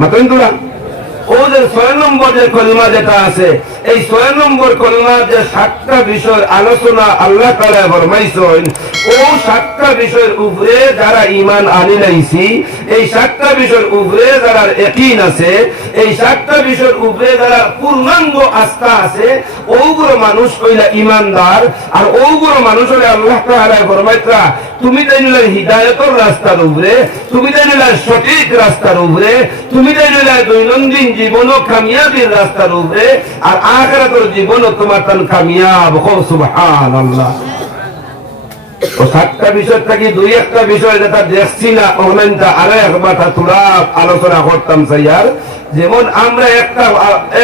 মাতৃন্দুরা ও যে ৬ নম্বর যে কলিমা যেটা আছে, এই ৬ নম্বর কলিমা যে ৭টা বিষয়ের আলোচনা আল্লাহ তাআলা ফরমাইছেন, ও ৭টা বিষয়ের উপরে যারা ঈমান আনি লাইছি, এই ৭টা বিষয়ের উপরে যারা ইয়াকিন আছে, এই ৭টা বিষয়ের উপরে যারা পূর্ণাঙ্গ আস্থা আছে, ওগুলো মানুষ হইলা ঈমানদার। আর ওগুলো মানুষ হলে আল্লাহ তাআলা ফরমাইতা, তুমি তাইলে হিদায়াতের রাস্তার উপরে, তুমি তাইলে সঠিক রাস্তার উপরে, তুমি তাইলে দৈনন্দিন জীবনও কামিয়াবির রাস্তার উপরে, আর আখিরাতের জীবনও তোমার তান কামিয়াব। সুবহানাল্লাহ। ও ৭টা বিষয় থেকে দুই একটা বিষয় যেটা দেখছি না অনলাইনটা আরো একবার তোরা আলোচনা করতাম স্যার। যেমন আমরা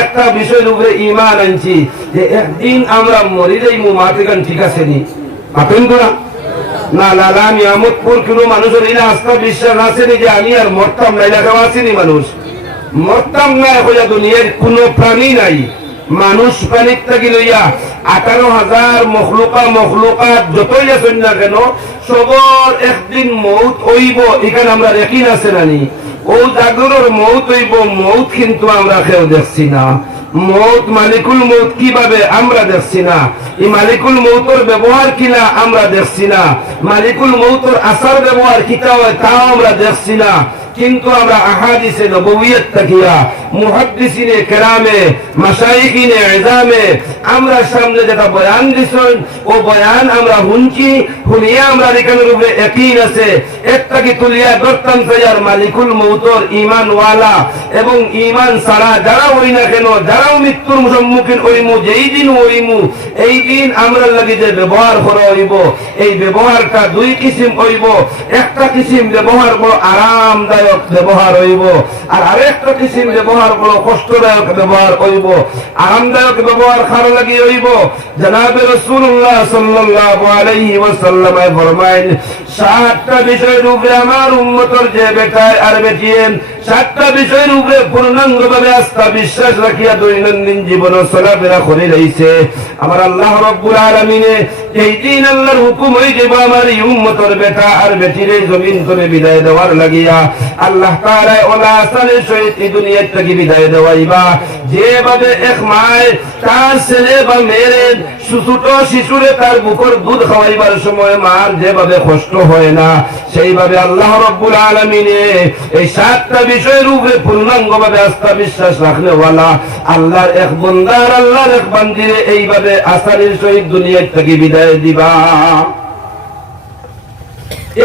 একটা বিষয়ের উপরে ঈমান আনছি যে একদিন আমরা মরে যাইমু, মাটি গান ঠিক আছে নি পাবেন তো না? লালা নিয়ামতপুর কোনো মানুষের এই আস্থা বিশ্বাস আসেনি যে আমি আর মরতাম না, এলাকাও আসেনি মানুষ মরতাম না। এখন দুনিয়ার কোনো প্রাণী নাই, মানুষ প্রাণীর থেকে লইয়া 18,000 মখলুকাত যতই আছেন না কেন, সবর একদিন মৌত হইব, এখানে আমরা ইয়াকিন আছে নানি? ও জাগরের মৌত হইব, মৌত কিন্তু আমরা কেউ দেখছি না। মৌত মালিকুল মৌত কিভাবে আমরা দেখছি না, এই মালিকুল মৌতর ব্যবহার কিনা আমরা দেখছি না, মালিকুল মৌতর আসার ব্যবহার কিটা হয় তাও আমরা দেখছি না। কিন্তু আমরা আহাদিসে নবুয়িয়ত তাকিয়া মুহাদ্দিসিনে কেরামে মাশায়েখিনে ইজামে আমরা সামনে যেটা বয়ান দিছেন, ও বয়ান আমরা শুনছি, শুনিয়া আমরা এখানে রূপে ইয়াকিন আছে। একটা কি তুলিয়া ধরতাম তৈয়ার মালিকুল মৌতর ঈমানওয়ালা এবং ঈমান ছাড়া যারা হই না কেন, যারাও মৃত্যুর সম্মুখীন হইমু, যেই দিন হইমু, এই দিন আমরা লাগি যে ব্যবহার করা হইব, এই ব্যবহারটা দুই কিসিম হইব। একটা কিসিম ব্যবহার বড় আরামদায়ক ব্যবহার হইব, আর আরেকটা কিসিম ব্যবহার বড় কষ্টদায়ক ব্যবহার হইব। আরামদায়ক ব্যবহার কার লাগি হইব? জনাবে রাসূলুল্লাহ সাল্লাল্লাহু আলাইহি ওয়াসাল্লাম ফরমায়েন, ৭টা বিষয়ের উপরে আমার উম্মতের যে বেটায় আর বেটিয়ে ৭টা বিষয়ের উপরে পূর্ণাঙ্গভাবে আস্থা বিশ্বাস রাখিয়া দৈনন্দিন জীবন চলাফেরা করে রইছে, আমার আল্লাহ রাব্বুল আলামিনে এই দিন আল্লাহর হুকুম হয়ে যাবে আমার এই উম্মতের বেটা আর বেটির জমিন করে বিদায় দেওয়ার লাগিয়া আল্লাহ তাআলা ওলা আসানের সহিত এই দুনিয়া থেকে বিদায় দেওয়াইবা। যেভাবে এক মায়ের তার ছেলে বা মেয়ের ছোট শিশুরে তার বুকের দুধ খাওয়াইবার সময় মার যেভাবে কষ্ট হয় না, সেইভাবে আল্লাহ রাব্বুল আলামিনে এই ৭টা বিষয়ের উপরে পূর্ণাঙ্গভাবে আস্থা বিশ্বাস রাখলে ওয়ালা আল্লাহর এক বান্দার আল্লাহর এক বান্দিরে এইভাবে আসানের সহিত দুনিয়া থেকে বিদায় দিবা।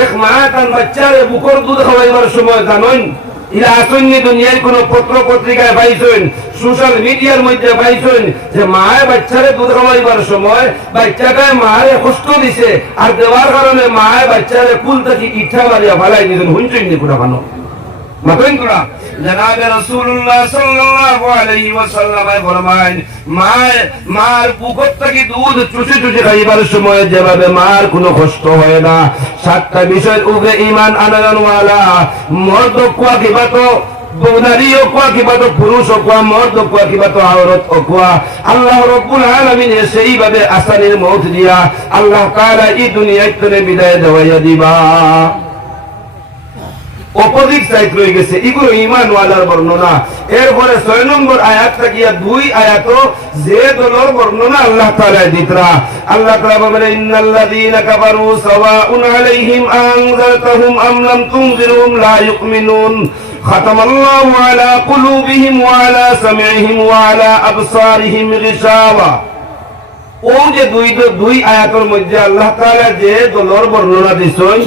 এক মা তার বাচ্চারে বুকের দুধ খাওয়াইবার সময় জানেন ইলা আসন্নি দুনিয়ার কোন পত্র পত্রিকায় পাইছেন, সোশ্যাল মিডিয়ার মধ্যে পাইছেন যে মায়ের বাচ্চারে দুধ খাওয়াইবার সময় বাচ্চাটায় মায়ের কষ্ট দিছে, আর দেওয়ার কারণে মায়ের বাচ্চারে কুল থেকে ইচ্ছা মারিয়া ফালাই দিয়েছেন। শুনছেন নি কোনা কানো মাতইন কোনা? জনাবে রাসূলুল্লাহ সাল্লাল্লাহু আলাইহি ওয়াসাল্লাম ফরমায়েন, মার বুকের থেকে দুধ চুষে চুষে খাইবার সময় যেভাবে মার কোনো কষ্ট হয় না, ৭টা বিষয়ের উপরে ঈমান আনানোয়ালা মর্দ কোয়া কিবা তো নারী কোয়া কিবা তো পুরুষ কোয়া, মর্দ কোয়া কিবা তো আওরত কোয়া, আল্লাহ রাব্বুল আলামিন সেইভাবে আসানের মউত দিয়া আল্লাহ তাআলা এই দুনিয়ায় থেকে বিদায় দেওয়াইয়া দিবা। অপোজিট সাইড রয়ে গেছে, এগুলো ঈমানওয়ালার বর্ণনা। এরপরে ৬ নম্বর আয়াত থাকিয়া ২ আয়াত যে দলের বর্ণনা আল্লাহ তাআলা দিতরা। আল্লাহ তাআলা বলেন, ইন্নাল্লাযীনা কাফারু সাওয়াউন আলাইহিম আনযারতাহুম আম লাম তুনযিরহুম লা ইউমিনুন খাতামাল্লাহু আলা কুলুবিহিম ওয়া আলা সামঈহিম ওয়া আলা আবসারিহিম গিশাওয়া। ও যে দুই আয়াতের মধ্যে আল্লাহ তাআলা যে দলের বর্ণনা দিছেন,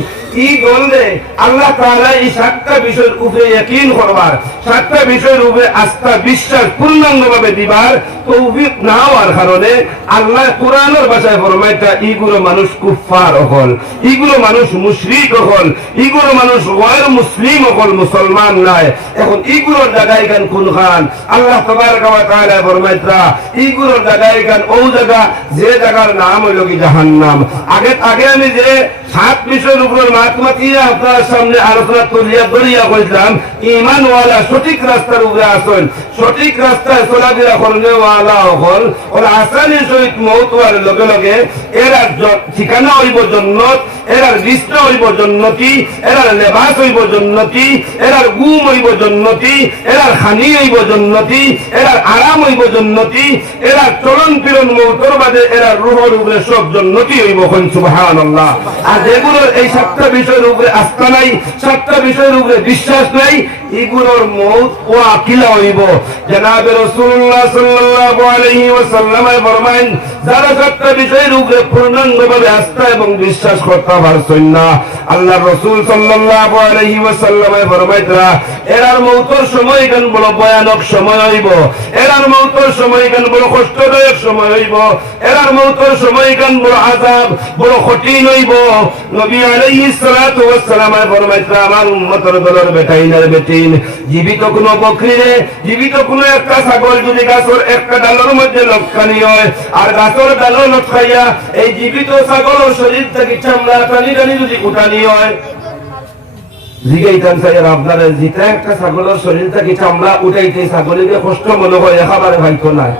এই দলে আল্লাহ তাআলা এই ৭টা বিষয়ের উপরে ইয়াকিন করবার, ৭টা বিষয়ের উপরে আস্থা বিশ্বাস পূর্ণাঙ্গভাবে দিবার তৌফিক না হওয়ার কারণে আল্লাহ কোরআনের ভাষায় ফরমাইতা, এইগুলো মানুষ কুফফার হল, এইগুলো মানুষ মুশরিক হল, এইগুলো মানুষ গয়র মুসলিম হল, মুসলমান নাই। এখন এইগুলোর জায়গায় গান কোন খান? আল্লাহ তাবারকা ওয়া তাআলা ফরমাইতা, এইগুলোর জায়গায় গান ও জায়গা যে জায়গার নাম হইল কি জাহান্নাম। আগে আমি যে ৭ বিষয়ের উপর মাত মাতিয়ে আপনার সামনে আলোচনা তুলিয়া ধরিয়া কইলাম ঈমানওয়ালা সঠিক রাস্তার উপরে আসেন, সঠিক রাস্তায় চলাফেরা করনেওয়ালা হল ওরা আসানের সহিত মৌত হওয়ার লগে লগে এরা ঠিকানা হইব জান্নাত, এরার বিছনা হইব জান্নাতি, এরার লেবাস হইব জান্নাতি, এরার ঘুম হইব জান্নাতি, এরার খানি হইব জান্নাতি, এরার আরাম হইব জান্নাতি, এরার চলন ফিরন মৌতর বাদে এরার রূহের উপরে সব জান্নাতি হইব। সুবহানাল্লাহ। আর যেগুলোর এই সাতটা বিষয়ের উপরে আস্থা নাই, সাতটা বিষয়ের উপরে বিশ্বাস নাই, এগুলোর মৌত ও আকিলা হইব। জনাবে রাসূলুল্লাহ সাল্লাল্লাহু আলাইহি ওয়াসাল্লাম ফরমায়েন, যারা সাতটা বিষয়ের উপরে পূর্ণাঙ্গভাবে আস্থা এবং বিশ্বাস করতে পারছেন না, আল্লাহর রাসূল সাল্লাল্লাহু আলাইহি ওয়াসাল্লাম ফরমাইতরা এরার মৌতের সময় কেন বড় ভয়ানক সময় হইব, এরার মৌতের সময় কেন বড় কষ্টদায়ক সময় হইব, এরার মৌতের সময় কেন বড় আযাব, বড় কঠিন হইব। নবী আলাইহিস সালাতু ওয়াস সালাম ফরমাইতরা আমার উম্মতের দলের বেটাইনের বেটিন জীবিত কোনো বকরিরে, জীবিত কোনো একটা ছাগল যদি গাছের একটা ডালের মধ্যে লটকানি হয় আর গাছের ডালও লটকাইয়া এই জীবিত ছাগলের শরীর থেকে চামড়া টানি টানি যদি উঠানি হয়, জিগাইতাম স্যার আপনারা যেটা একটা ছাগলের শরীর থেকে চামড়া উঠাইতে ছাগলকে কষ্ট মনে হয় একেবারে ভাইতো নাই।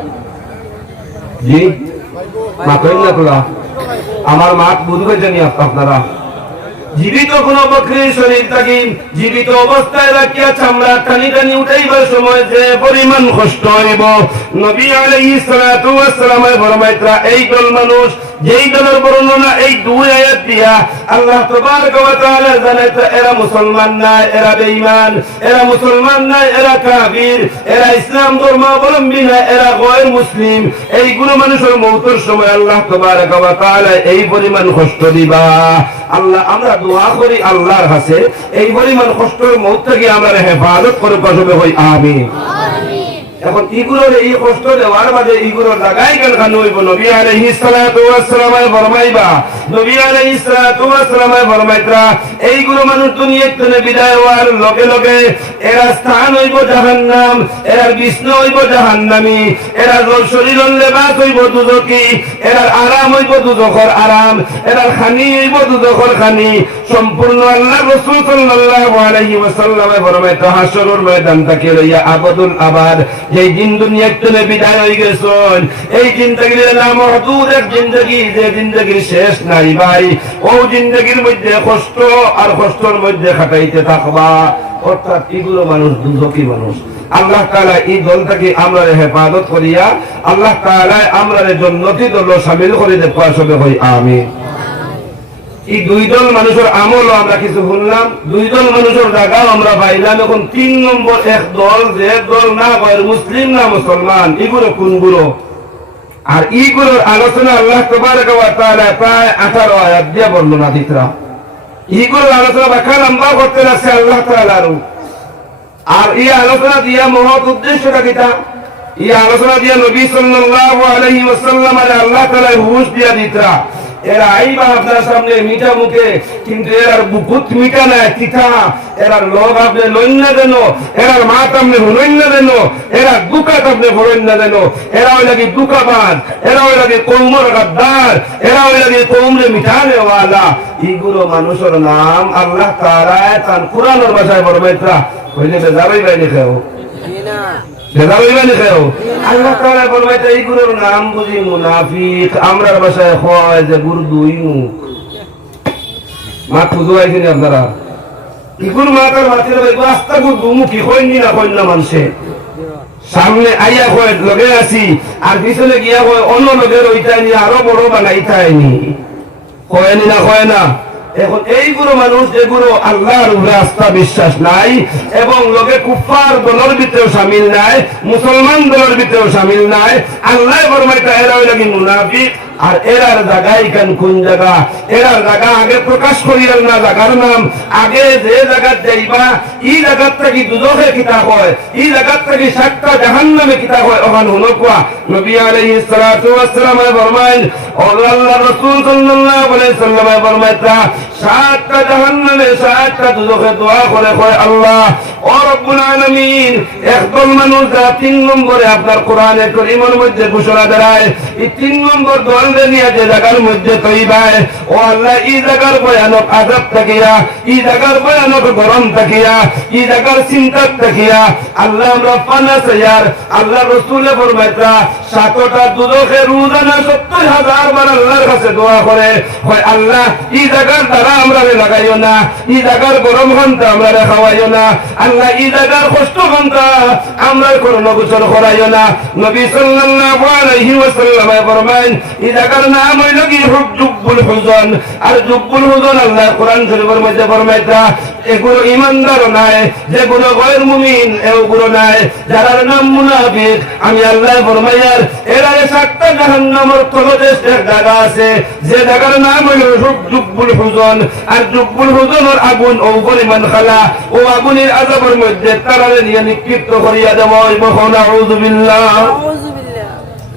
জি মাতই না তোলা আমার মাত বুঝবে জানি আপনারা জীবিত কোন বকরির শরীর থেকে জীবিত অবস্থায় রাখিয়া চামড়া টানি টানি উঠাইবার সময় যে পরিমাণ কষ্ট হইব, নবী আলাইহিস সালাতু ওয়াস সালাম ফরমাইতরা এই দল মানুষ যেই দলের বর্ণনা এই দুই আয়াত দিয়া আল্লাহ তাবারক ওয়া তাআলা জানাইতে এরা মুসলমান নাই, এরা বেঈমান, এরা মুসলমান নাই, এরা কাফির, এরা ইসলাম ধর্মাবলম্বী না, এরা গয়র মুসলিম। এইগুলো মানুষের মৌতের সময় আল্লাহ তাবারক ওয়া তাআলা এই পরিমাণ কষ্ট দিবা। আল্লাহ আমরা দোয়া করি আল্লাহর কাছে এই পরিমাণ কষ্টের মৌত থেকে আমরা হেফাজত করে পাশে হই আমিন। এখন ইগুলোর এই কষ্ট দেওয়ার বাদে ইগুলোর লাগাই কেন খান হইব? নবী আলাইহিস সালাতু ওয়াস সালাম ফরমাইবা, নবী আলাইহিস সালাতু ওয়াস সালাম ফরমাইতরা এইগুলো মানুষ দুনিয়া থেকে বিদায় হওয়ার লগে লগে এরা স্থান হইব জাহান্নাম, এর বিছনা হইব জাহান্নামী, এরা শরীরের লেবাস হইব দুজকি, এর আরাম হইব দুজখর আরাম, এর খানি হইব দুজখর খানি। সম্পূর্ণ আল্লাহ রাসূল সাল্লাল্লাহু আলাইহি ওয়াসাল্লাম ফরমাইতো হাসরের ময়দান থেকে লইয়া আবাদুল আবাদ যেই দিন দুনিয়া থেকে বিদায় হয়ে গেছেন, এই জিন্দেগির নাম মাহদুদ এক জিন্দেগি, যে জিন্দেগির শেষ নাই ভাই। ও জিন্দেগির মধ্যে কষ্ট আর কষ্টের মধ্যে খাটাইতে থাকবা। অর্থাৎ এগুলো মানুষ দুজকি মানুষ। আল্লাহ তাআলা এই দলটাকে আমরা হেফাজত করিয়া আল্লাহ তাআলা আমরা জান্নাতি দল শামিল করে দেব আসবে হই আমিন। এই দুই দল মানুষের আমলও আমরা কিছু শুনলাম, দুই দল মানুষের জায়গাও আমরা পাইলাম। এখন 3 নম্বর এক দল, যে দল না হয় মুসলিম না মুসলমান, এগুলো কোনগুলো? আর এইগুলোর আলোচনা আল্লাহ তাবারক ওয়া তাআলা প্রায় 18 আয়াত দিয়ে বর্ণনা দিতরা। এইগুলোর আলোচনা ব্যাখ্যা লম্বা করতে লাগছে আল্লাহ তাআলার। আর এই আলোচনা দিয়া মহৎ উদ্দেশ্যটা কিটা? এই আলোচনা দিয়া নবী সাল্লাল্লাহু আলাইহি ওয়াসাল্লাম আল্লাহ তাআলা হুঁশ দিয়া দিতরা। এরা আইবা আপনার সামনে মিঠা মুখে, কিন্তু এরার বুকুত মিঠা নাই, তিতা। এরার লোক আপনি লইন না দেন, এরার মাত আপনি হুনইন না দেন, এরার দুকাত আপনি ভরেন না দেন। এরা ওই লাগি দুকাবাদ, এরা ওই লাগি কৌমর গাদ্দার, এরা ওই লাগি কৌমরে মিঠানে ওয়ালা। এইগুলো মানুষের নাম আল্লাহ তাআলা তার কুরআনের ভাষায় ফরমাইতরা কইলে বেজারই বাইরে খাও আল্লাহ তাআলা ফরমাইতে এইগুলোর নাম বুঝি মুনাফিক। আমরার ভাষায় হয় যে গুরু দুই মুখ। মাত বুঝাইছেন আপনারা? ইগুর মাতার মাতির রাস্তা গুরু দুমুখী হয়নি না কইনা মানুষে সামনে আইয়া হয় লগে আছি আর পিছনে গিয়া হয় অন্য লগের ওইটাই নিয়ে আরো বড় বানাইতাইনি, হয়নি না হয় না? এখন এইগুলো মানুষ যেগুলো আল্লাহর উপরে আস্থা বিশ্বাস নাই এবং লোকে কুফার দলের ভিতরেও শামিল নাই, মুসলমান দলের ভিতরেও শামিল নাই, আল্লাহ ফরমাইতা এরা হইল কি মুনাফিক। আর এরার জায়গা এখান কোন জায়গা? এরার জায়গা আগে প্রকাশ করিয়াল না, জায়গার নাম আগে যে জায়গার যাইবা এই জায়গার থেকে দুজখে কিতাব হয়, এই জায়গার থেকে 7টা জাহান্নামে কিতাব হয়। ওখান হলো কোয়া নবী আলাইহিস সালাতু ওয়াস সালাম ফরমাইন, আল্লাহর রাসূল সাল্লাল্লাহু আলাইহি ওয়াসাল্লাম ফরমাইতা 7টা জাহান্নামে 7টা দুজখে দোয়া করে কয় আল্লাহ ও রব্বুল আলামিন, একদল মানুষ যা 3 নম্বরে আপনার কোরআনে কারীমের মধ্যে ঘোষণা দেয়, এই 3 নম্বর দল মুসলমানদের নিয়ে যে জায়গার মধ্যে তৈবায় ও আল্লাহ এই জায়গার ভয়ানক আযাব থাকিয়া এই জায়গার ভয়ানক গরম থাকিয়া এই জায়গার চিন্তা থাকিয়া আল্লাহ আমরা পানা চাইয়ার আল্লাহ রসুলে ফরমাইতা 7টা দুজখে রোজানা 70,000 বার আল্লাহর কাছে দোয়া করে হয় আল্লাহ এই জায়গার দ্বারা আমরা লাগাইও না এই জায়গার গরম ঘন্টা আমরা খাওয়াইও না আল্লাহ এই জায়গার কষ্ট ঘন্টা আমরা কোনো গোচর করাইও না নবী সাল্লাল্লাহু আলাইহি ওয়াসাল্লাম ফরমায়েন এই জায়গার নাম হইল কি জুব্বুল হুজন আর জুব্বুল হুজন আল্লাহ কোরআন শরীফের মধ্যে ফরমাইতা এগুলো ইমানদার নাই যেগুলো গয়র মুমিন এগুলো নাই যারা নাম মুনাফিক আমি আল্লাহ ফরমাইয়ার এরা 7টা জাহান্নামের তলদেশ এক জায়গা আছে যে জায়গার নাম হইল জুব্বুল হুজন আর জুব্বুল হুজনের আগুন ও পরিমাণ খালা ও আগুনের আযাবের মধ্যে তারারে নিয়ে নিক্ষিপ্ত করিয়া দেব বখন আউযু বিল্লাহ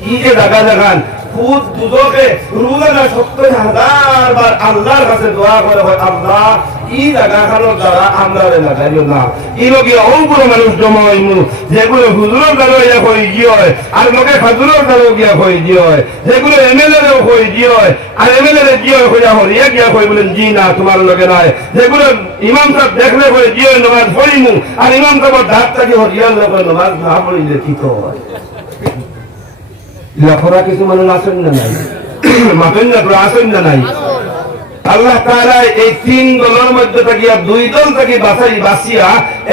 এই যে জায়গা দেখান খুদ দুজকে রোজানা 70,000 বার আল্লাহর কাছে দোয়া করে হয় আল্লাহ এই জায়গাখানোর দ্বারা আমরা লাগাইও না এই লোকে অগুলো মানুষ জমা হইমু যেগুলো হুজুরের দ্বারা ইয়া হয়ে গিয়ে হয় আর লোকে খাজুরের দ্বারা গিয়া হয়ে গিয়ে হয় যেগুলো এমএলএ হয়ে গিয়ে হয় আর এমএলএ গিয়ে হইয়া হইয়া গিয়া হয়ে বলেন জি না তোমার লোকে নাই যেগুলো ইমাম সাহেব দেখলে হয়ে গিয়ে নামাজ পড়িমু আর ইমাম সাহেব ধাপ থাকি হরিয়ার লোকের নামাজ না পড়িলে কি তো হয় লেখরা কিছু মানুষ আসেন না নাই মাপেন না তোরা আসেন না নাই আল্লাহ তাআলা এই 3 দলের মধ্যে থাকিয়া 2 দল থেকে বাঁচিয়া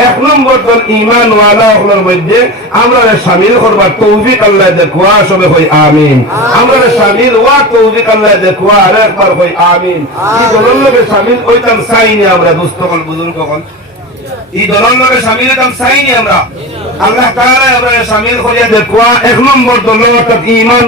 1 নম্বর দল ঈমান ওয়ালা হলোর মধ্যে আমরা শামিল করবার তৌফিক আল্লাহ দেখুয়া সবে কই আমিন আমরা শামিল ওয়া তৌফিক আল্লাহ দেখুয়া আর একবার কই আমিন এই দলের লগে শামিল হইতাম চাইনি আমরা দুস্থকল বুজুর্গগণ এই দলের লগে শামিল হইতাম চাইনি আমরা আল্লাহ তাআলা আমরা শামিল করিয়া দেখুয়া 1 নম্বর দল অর্থাৎ ঈমান